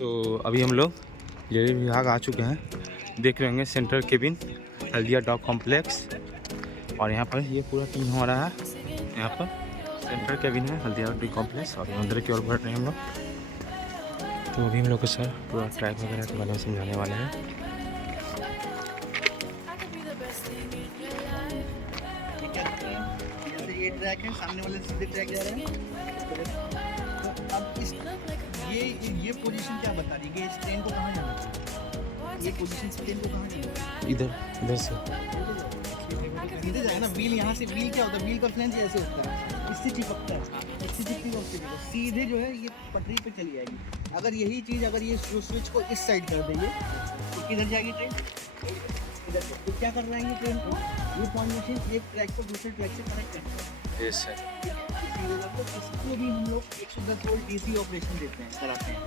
तो अभी हम लोग रेलवे विभाग आ चुके हैं। देख रहे होंगे central cabin Haldia dock complex, और यहाँ पर ये पूरा टीम हमारा है। यहाँ पर सेंट्रल केबिन है हल्दिया डॉक कॉम्प्लेक्स, और अंदर की ओर बढ़ रहे हैं हम लोग। तो अभी हम लोग को सर पूरा ट्रैक वगैरह के बारे में समझाने वाले हैं। ये ट्रैक है, सामने वाले सीधे ट्रैक जा रहे हैं। तो अब इस ये पोजीशन क्या बता रही है कि इस ट्रेन को कहाँ जाना चाहिए? ये पोजीशन इस ट्रेन को कहाँ जाना चाहिए? इधर से सीधे जाए ना। व्हील यहाँ से, व्हील क्या होता है? व्हील का फ्लैंज ऐसे होता है, इससे चिपकता है, इससे चिपकी होती है, सीधे जो है ये पटरी पे चली जाएगी। अगर यही चीज़ अगर ये स्विच को इस साइड कर देंगे तो किधर जाएगी ट्रेन? इधर। तो क्या कर रहा है ये ट्रेन को? ये पॉइंट मशीन एक ट्रैक को दूसरे ट्रैक से कनेक्ट करता है। Yes sir. तो इसको भी हम लोग 110 वोल्ट डीसी ऑपरेशन देते हैं, कराते हैं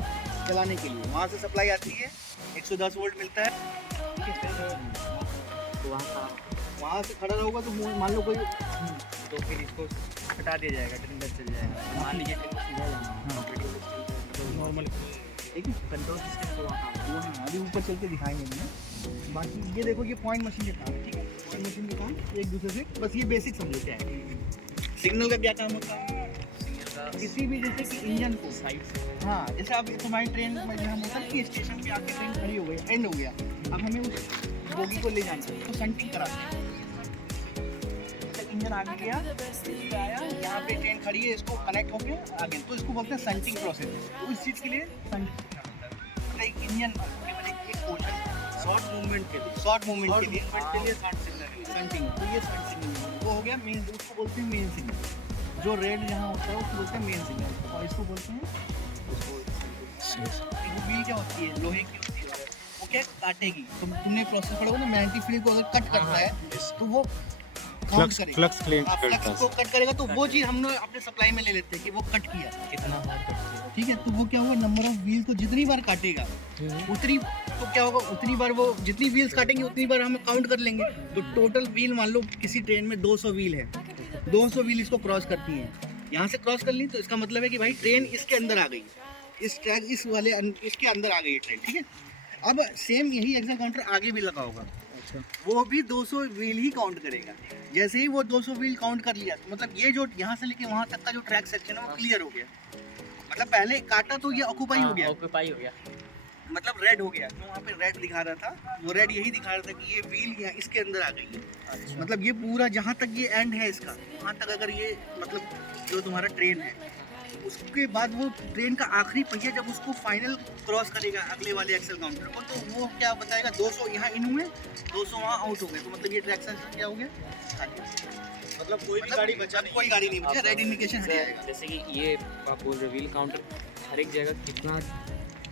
चलाने के लिए। वहाँ से सप्लाई आती है, 110 वोल्ट मिलता है, ठीक है। तो वहाँ से खड़ा रहोगा तो मान लो कोई, तो फिर इसको हटा दिया जाएगा, ट्रेन बस चल जाएगा। मान लीजिए ट्रेन सीधा जाना है, हाँ नॉर्मल, ठीक है। कंट्रोल सिस्टम तो वहाँ अभी ऊपर चल के दिखाएंगे ना। बाकी ये देखो, ये पॉइंट मशीन का काम है, ठीक है। पॉइंट मशीन का काम एक दूसरे से, बस ये बेसिक समझ लेते हैं। सिग्नल का क्या काम होता है? किसी भी जैसे कि इंजन को साइड से, हाँ जैसे अब तुम्हारी ट्रेन में हम होता है कि स्टेशन पे आके ट्रेन खड़ी हो गई, एंड हो गया, अब हमें उस बोगी को ले जाना है तो संटिंग कराते हैं। इंजन आगे गया, आया, यहाँ पे ट्रेन खड़ी है, इसको कनेक्ट होके आगे, तो इसको बोलते हैं संटिंग प्रोसेस। तो इस चीज़ के लिए एक इंजन एक पोर्शन शॉर्ट मूवमेंट के लिए संटिंग, तो ये संटिंग वो हो गया मेन, उसको बोलते हैं मेन सिग्नल। जो रेड जहाँ होता है उसको बोलते हैं मेन सिग्नल, और इसको बोलते हैं व्हील। क्या होती है? लोहे की होती है, वो क्या काटेगी। तो तुमने प्रोसेस पढ़ा होगा ना, 90 फीट को अगर कट करता है तो वो फ्लक्स को कट करेगा, तो वो चीज़ हम लोग अपने सप्लाई में ले लेते हैं कि वो कट किया कितना, ठीक है। तो वो क्या होगा, नंबर ऑफ व्हील को जितनी बार काटेगा उतनी, तो क्या होगा, उतनी बार वो जितनी व्हील्स काटेंगे उतनी बार हम काउंट कर लेंगे। तो टोटल व्हील मान लो किसी ट्रेन में 200 व्हील है, 200 व्हील इसको क्रॉस करती हैं। यहाँ से क्रॉस कर ली तो इसका मतलब है कि भाई ट्रेन इसके अंदर आ गई, इस ट्रैक इस वाले इसके अंदर आ गई ट्रेन, ठीक है। अब सेम यही एक्सेल काउंटर आगे भी लगा होगा, वो भी 200 व्हील ही काउंट करेगा। जैसे ही वो 200 व्हील काउंट कर लिया तो मतलब ये जो यहाँ से लेके वहाँ तक का जो ट्रैक सेक्शन है वो क्लियर हो गया। मतलब पहले काटा तो ये ऑक्यूपाई हो गया, मतलब रेड हो गया, जो वहाँ पे रेड दिखा रहा था वो रेड यही दिखा रहा था कि ये व्हील यहाँ इसके अंदर आ गई है। अच्छा। मतलब ये पूरा जहाँ तक ये एंड है इसका, वहाँ तक अगर ये मतलब जो तुम्हारा ट्रेन है, उसके बाद वो ट्रेन का आखिरी पहिया जब उसको फाइनल क्रॉस करेगा अगले वाले एक्सेल काउंटर को, तो वो क्या बताएगा, 200 यहाँ इन हुए, 200 वहाँ आउट हो गए। तो मतलब ये ट्रैक सेक्शन क्या हो गया, मतलब कोई भी गाड़ी बचा नहीं, कोई गाड़ी नहीं बचा, रेड इंडिकेशन हट जाएगा। जैसे कि ये आप बोल रहे व्हील काउंटर हर एक जगह कितना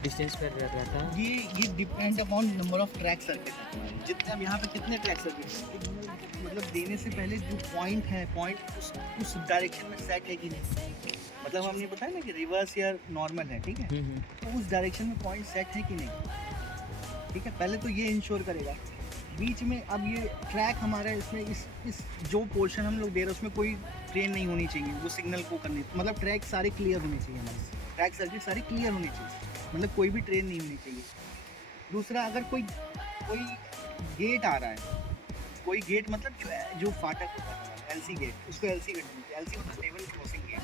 डिस्टेंस पर रहता है? ये depend upon number of track circuit. जितने अब यहाँ पे कितने ट्रैक सर्किट, मतलब देने से पहले जो पॉइंट है, पॉइंट उस डायरेक्शन में सेट है कि नहीं। मतलब हमने बताया ना कि रिवर्स या नॉर्मल है, ठीक है, तो उस डायरेक्शन में पॉइंट सेट है कि नहीं, ठीक है। पहले तो ये इंश्योर करेगा। बीच में अब ये ट्रैक हमारा इसमें इस जो पोर्शन हम लोग दे रहे हैं उसमें कोई ट्रेन नहीं होनी चाहिए, वो सिग्नल को करनी, मतलब ट्रैक सारे क्लियर होने चाहिए, हमारे ट्रैक सर्किट सारे क्लियर होने चाहिए, मतलब कोई भी ट्रेन नहीं होनी चाहिए। दूसरा, अगर कोई गेट आ रहा है, कोई गेट मतलब जो फाटक होता है एलसी गेट, उसको एलसी गेट बोलते हैं। एलसी मतलब लेवल क्रॉसिंग गेट,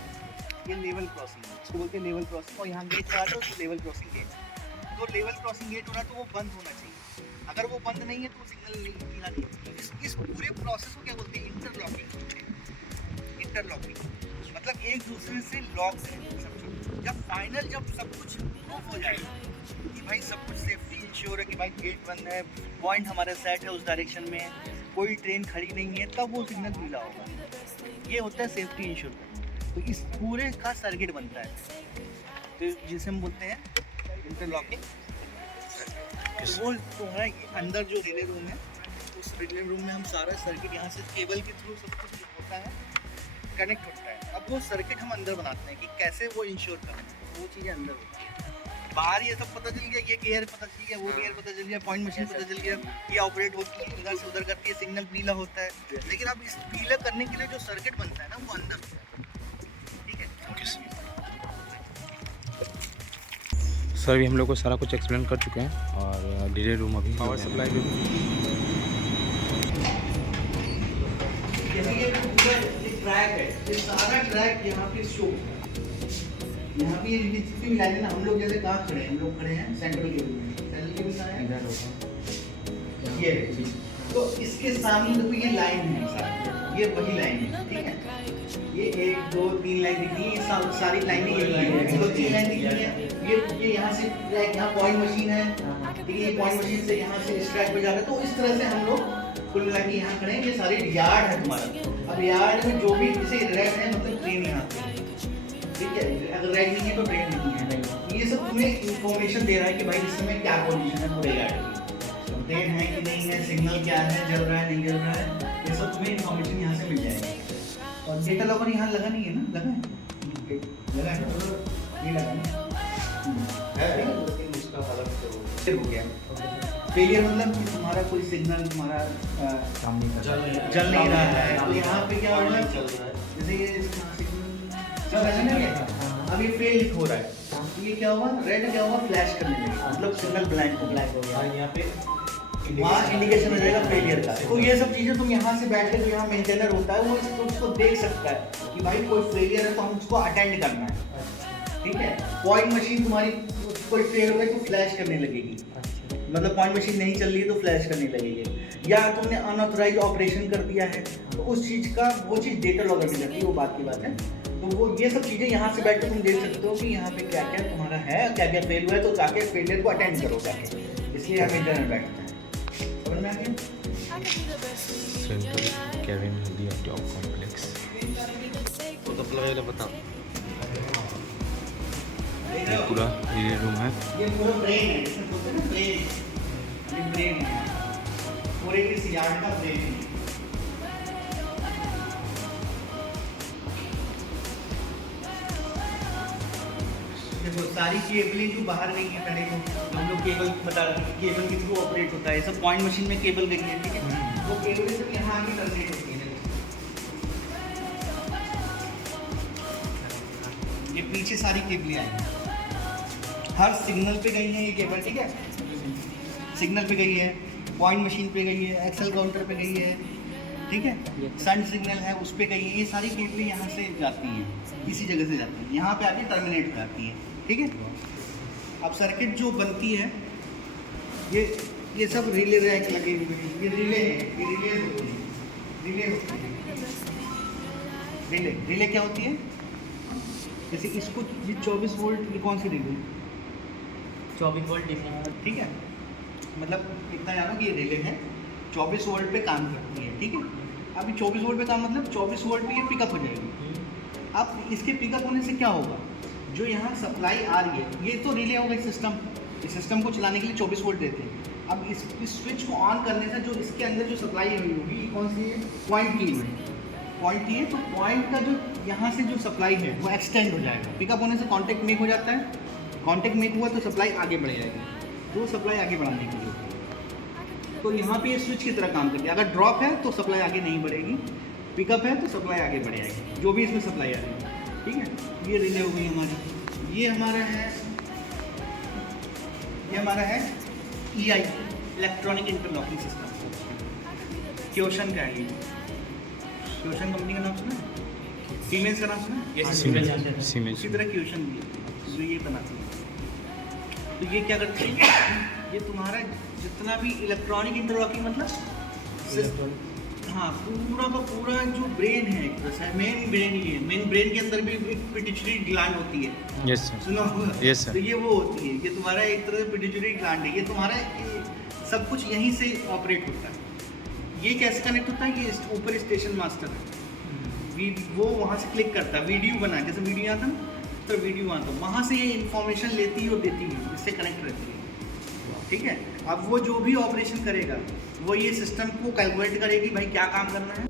ये लेवल क्रॉसिंग इसको बोलते हैं, लेवल क्रॉसिंग। और यहाँ गेट आ रहा है तो लेवल क्रॉसिंग गेट, तो लेवल क्रॉसिंग गेट हो रहा है तो वो बंद होना चाहिए। अगर वो बंद नहीं है तो सिग्नल नहीं मिला नहीं। इस पूरे प्रोसेस को क्या बोलते हैं, इंटरलॉकिंग। इंटरलॉकिंग मतलब एक दूसरे से लॉक करें सब चीज़। जब फाइनल जब सब कुछ प्रूफ हो जाएगा कि भाई सब कुछ सेफ्टी इंश्योर है, कि भाई गेट बंद है, पॉइंट हमारे सेट है उस डायरेक्शन में, कोई ट्रेन खड़ी नहीं है, तब वो सिग्नल मिला होगा। ये होता है सेफ्टी इंश्योर। तो इस पूरे का सर्किट बनता है, तो जिसे हम बोलते हैं इंटरलॉकिंग। वो तुम्हारा अंदर जो रिले रूम है, उस रिले रूम में हम सारा सर्किट यहाँ से केबल के थ्रू सब कुछ होता है, कनेक्ट होता है। अब वो सर्किट हम अंदर बनाते हैं कि कैसे वो इंश्योर करें, वो चीज़ें अंदर होती है। बाहर ये सब पता चल गया, ये गियर पता चल गया, वो गियर पता चल गया, पॉइंट मशीन पता चल गया, ये ऑपरेट होती है, इधर से उधर करती है, सिग्नल पीला होता है। लेकिन अब इस पीला करने के लिए जो सर्किट बनता है ना, वो अंदर होता है, ठीक है। सर अभी हम लोग को सारा कुछ एक्सप्लेन कर चुके हैं और डिले रूम अभी पावर सप्लाई भी जैसे ये पूरा ये ट्रैक है, ये सारा ट्रैक यहाँ पे शो है। यहाँ पे ये जितनी भी लाइन है ना, हम लोग जैसे कहाँ खड़े हैं, हम लोग खड़े हैं सेंट्रल केबल में। सेंट्रल केबल कहाँ है? इधर होगा ये। तो इसके सामने देखो ये लाइन है सारी, ये वही लाइन है, ठीक है। ये 1 2 3 लाइन दिख रही है, ये सारी लाइनें यही है। तो 3 लाइन दिख रही है, ये यहाँ से ट्रैक, यहाँ पॉइंट मशीन है, ठीक है। ये पॉइंट मशीन से यहाँ से इस ट्रैक पे जा रहा है। तो इस तरह से हम लोग कुल मिला के यहाँ खड़े हैं। ये सारे यार्ड है तुम्हारा। अब यार्ड में जो भी जैसे रेड है मतलब ट्रेन यहाँ पे, ठीक है। अगर रेड नहीं है तो ट्रेन नहीं है। ये सब तुम्हें इंफॉर्मेशन दे रहा है कि भाई इस समय क्या पोजीशन है पूरे यार्ड की, ट्रेन है कि नहीं है, सिग्नल क्या है, जल रहा है नहीं जल रहा है, ये सब तुम्हें इंफॉर्मेशन यहाँ से मिल जाएगी। और डेटा लॉकर यहाँ लगा नहीं है ना? लगा है, लगा है, नहीं लगा ना है, लेकिन उसका अलग से हो गया। फेलियर मतलब कि तुम्हारा कोई सिग्नल तुम्हारा जल नहीं रहा है। तो यहाँ पे क्या होगा, जैसे ये अब ये फेल हो रहा है, तो ये क्या हुआ, रेड क्या हुआ, फ्लैश करने लगेगा, मतलब सिग्नल ब्लैंक हो गया। यहाँ पे वहाँ इंडिकेशन हो जाएगा फेलियर का। तो ये सब चीज़ें तुम यहाँ से बैठ के, जो यहाँ मेंटेनर होता है वो उसको देख सकता है कि भाई कोई फेलियर है तो हम उसको अटेंड करना है, ठीक है। पॉइंट मशीन तुम्हारी कोई फेल हो गई तो फ्लैश करने लगेगी, मतलब पॉइंट मशीन नहीं चल रही है तो फ्लैश करने लगेगी। या तुमने अनऑथराइज ऑपरेशन कर दिया है तो उस चीज़ का वो चीज़ डेटा लॉगर में जाती है, वो बात की बात है। तो वो ये सब चीज़ें यहाँ से बैठ के तुम देख सकते हो कि यहाँ पे क्या क्या तुम्हारा है, क्या क्या फेल हुआ है, तो जाके फेलियर को अटेंड करो जाके, इसलिए हम इंटरनेट बैठते हैं। समझ में आ गया? Central cabin Haldia dock complex तो बताओ। ये पूरा डिले रूम है। ये पूरा ब्रेन है, इसमें बोलते हैं ना ब्रेन, ये ब्रेन है पूरे इस यार्ड का ब्रेन है। देखो सारी केबलिंग जो बाहर गई है, पहले तो हम लोग केबल बता रहे थे, केबल के थ्रू ऑपरेट होता है, सब पॉइंट मशीन में केबल गई है, ठीक है। वो केबल सब यहाँ आगे टर्मिनेट होती है। ये पीछे सारी केबलें आई हैं, हर सिग्नल पे गई है ये केबल, ठीक है। सिग्नल पे गई है, पॉइंट मशीन पे गई है, एक्सेल काउंटर पे गई है, ठीक है। सन सिग्नल है उस पे गई है। ये सारी केबलें यहाँ से जाती हैं, इसी जगह से जाती हैं, यहाँ पे आके टर्मिनेट हो जाती हैं, ठीक है। अब सर्किट जो बनती है, ये सब रिले रैक लगे हुए हैं, ये रिले हैं, ये रिले होती है, रिले होती है। रिले क्या होती है, जैसे इसको ये 24 वोल्ट, ये कौन सी रिले, 24 वोल्ट डीसी, ठीक है। मतलब इतना जानो कि ये रिले है, 24 वोल्ट पे काम करती है, ठीक है। अभी 24 वोल्ट पे काम मतलब 24 वोल्ट पे ये पिकअप हो जाएगी। अब इसके पिकअप होने से क्या होगा, जो यहाँ सप्लाई आ रही है, ये तो रिले होगा सिस्टम, इस सिस्टम को चलाने के लिए 24 वोल्ट देते हैं। अब इस स्विच को ऑन करने से जो इसके अंदर जो सप्लाई हुई होगी, ये कौन सी है, पॉइंट की है, पॉइंट की है। तो पॉइंट का जो यहाँ से जो सप्लाई है वो एक्सटेंड हो जाएगा, पिकअप होने से कॉन्टैक्ट मेक हो जाता है, कॉन्टैक्ट मेक हुआ तो सप्लाई आगे बढ़ जाएगी, तो सप्लाई आगे बढ़ाने के लिए। तो यहाँ पे ये स्विच की तरह काम करती है, अगर ड्रॉप है तो सप्लाई आगे नहीं बढ़ेगी, पिकअप है तो सप्लाई आगे बढ़ जाएगी, जो भी इसमें सप्लाई आ रही है, ठीक है। ये रिले हो गई हमारी, ये हमारा है EI, electronic interlocking system, question का है ये, क्योशन कंपनी का नाम सुना है, सीमेंस का नाम सुना है, सीमेंस इसी तरह क्योशन भी है, जो ये बनाती है। तो ये क्या करती है, ये तुम्हारा जितना भी इलेक्ट्रॉनिक इंटरलॉकिंग मतलब हाँ, पूरा का पूरा जो ब्रेन है, एक तरह से मेन ब्रेन ही है। मेन ब्रेन के अंदर भी एक पिट्यूटरी ग्लैंड होती है, यस सर, सुना होगा, यस सर। तो ये वो होती है, ये तुम्हारा एक तरह से पिट्यूटरी ग्लैंड है, ये तुम्हारा सब कुछ यहीं से ऑपरेट होता है। ये कैसे कनेक्ट होता है, ये ऊपर स्टेशन मास्टर है, वो वहाँ से क्लिक करता है, वीडियो बना, जैसे वीडियो आता है ना, तो वीडियो आता है, वहाँ से ये इन्फॉर्मेशन लेती है और देती है, इससे कनेक्ट रहती है, ठीक है। अब वो जो भी ऑपरेशन करेगा वो ये सिस्टम को कैलकुलेट करेगी, भाई क्या काम करना है,